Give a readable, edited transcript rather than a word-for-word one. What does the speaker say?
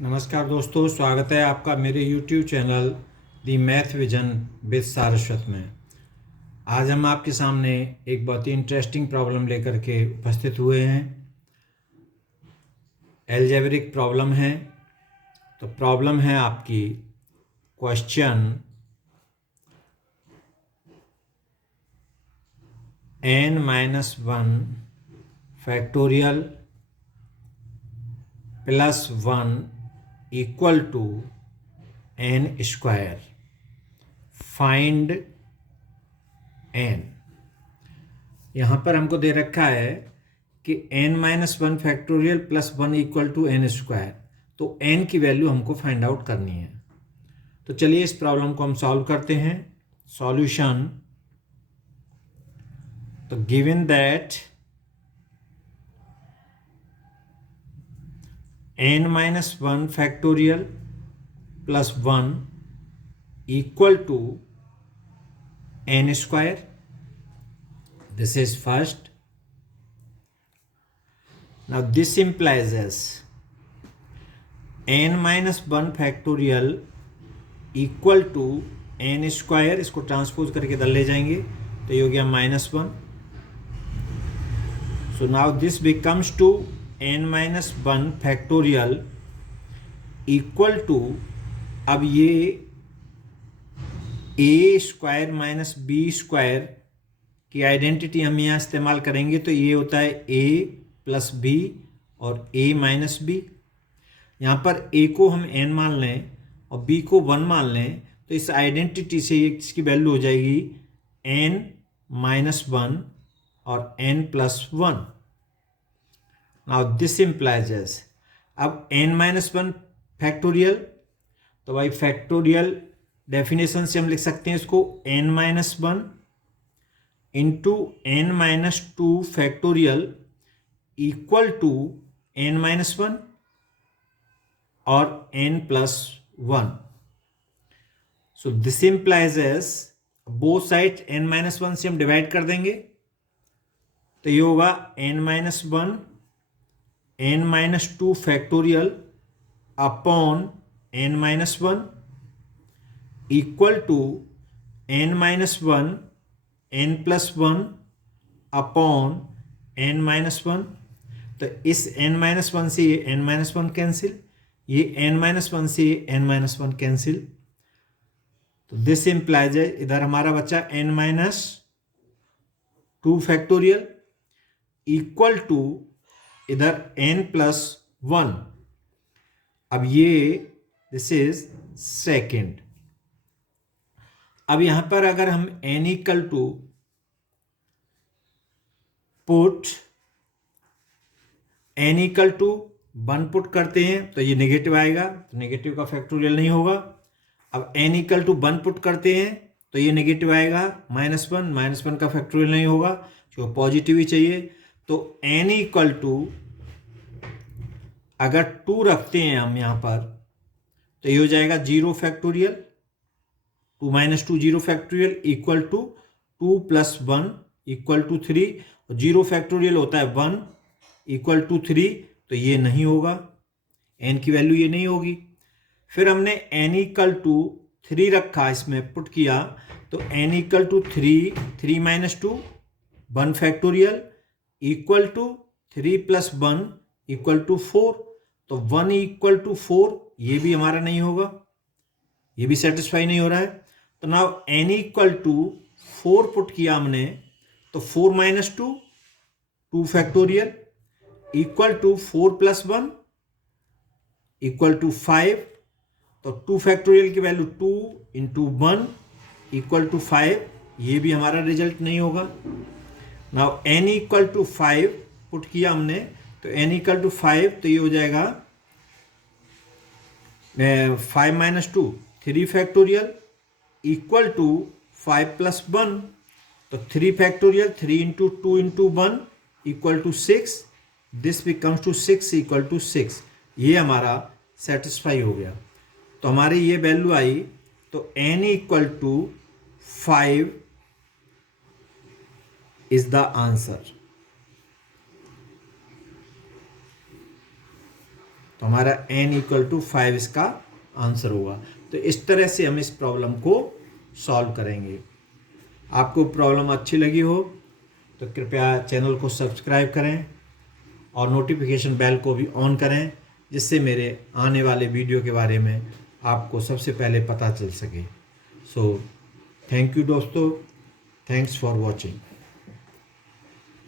नमस्कार दोस्तों, स्वागत है आपका मेरे YouTube channel the math vision with Saraswat में। आज हम आपके सामने एक बहुत ही इंटरेस्टिंग प्रॉब्लम लेकर के उपस्थित हुए हैं। एल्जेब्रिक प्रॉब्लम है। तो प्रॉब्लम है आपकी question n-1 factorial +1 equal to n square. Find n। यहाँ पर हमको दे रखा है कि n-1 factorial +1 equal to n square. तो n की वैल्यू हमको फाइंड आउट करनी है। तो चलिए इस प्रॉब्लम को हम सॉल्व करते हैं। सॉल्यूशन। तो given that n-1 factorial +1 equal to n square. This is first. Now this implies as n-1 factorial equal to n square। इसको ट्रांसपोज करके इधर ले जाएंगे तो ये हो गया -1। So now this becomes to n-1 factorial equal to, अब ये a square minus B square की आइडेंटिटी हम यहाँ इस्तेमाल करेंगे। तो ये होता है a प्लस बी और a माइनस बी। यहाँ पर a को हम n मान लें और b को 1 मान लें तो इस आइडेंटिटी से ये इसकी वैल्यू हो जाएगी n-1 और n+1। Now this implies S, अब n-1 फैक्टोरियल, तो भाई फैक्टोरियल डेफिनेशन से हम लिख सकते हैं इसको n-1 into n-2 factorial equal to n-1 और n+1। So this implies S, both side n-1 से हम डिवाइड कर देंगे तो ये होगा n-1 n-2 factorial upon n-1 equal to n-1 n+1 upon n-1। तो इस n-1 से ये n-1 कैंसिल, ये n-1 से ये n-1 कैंसिल। तो दिस इम्प्लाइज है, इधर हमारा बच्चा n-2 फैक्टोरियल इक्वल टू इधर n+1। अब ये दिस इज सेकेंड। अब यहां पर अगर हम n equal to put n equal to 1 put करते हैं तो ये नेगेटिव आएगा, तो नेगेटिव का फैक्टोरियल नहीं होगा। अब n इक्वल टू 1 पुट करते हैं तो ये नेगेटिव आएगा, -1 का फैक्टोरियल नहीं होगा, जो पॉजिटिव ही चाहिए। तो n इक्वल टू अगर 2 रखते हैं हम यहां पर तो ये हो जाएगा 0 factorial, 2 - 2 0 factorial equal to 2 + 1 equal to 3। 0 factorial होता है 1 इक्वल टू 3, तो ये नहीं होगा, n की वैल्यू ये नहीं होगी। फिर हमने n इक्वल टू 3 रखा, इसमें पुट किया तो n equal to 3 - 2 1 factorial equal to 3 + 1 equal to 4। तो 1 इक्वल टू 4 ये भी हमारा नहीं होगा, ये भी सेटिस्फाई नहीं हो रहा है। तो now n equal to 4 put किया हमने तो 4 - 2 2 factorial equal to 4 + 1 equal to 5। तो 2 फैक्टोरियल की वैल्यू 2 × 1 इक्वल टू 5, ये भी हमारा रिजल्ट नहीं होगा। Now n equal to 5 put किया हमने तो n इक्वल टू 5, तो ये हो जाएगा 5 - 2 3 फैक्टोरियल इक्वल टू 5 + 1। तो 3 factorial 3 × 2 × 1 equal to 6। This becomes to 6 equal to 6। ये हमारा सेटिस्फाई हो गया, तो हमारी ये वैल्यू आई। तो n equal to 5 is the answer. तो हमारा n इक्वल टू 5 इसका आंसर होगा। तो इस तरह से हम इस प्रॉब्लम को सॉल्व करेंगे। आपको प्रॉब्लम अच्छी लगी हो तो कृपया चैनल को सब्सक्राइब करें और नोटिफिकेशन बेल को भी ऑन करें, जिससे मेरे आने वाले वीडियो के बारे में आपको सबसे पहले पता चल सके। सो थैंक यू दोस्तों, थैंक्स फॉर वॉचिंग।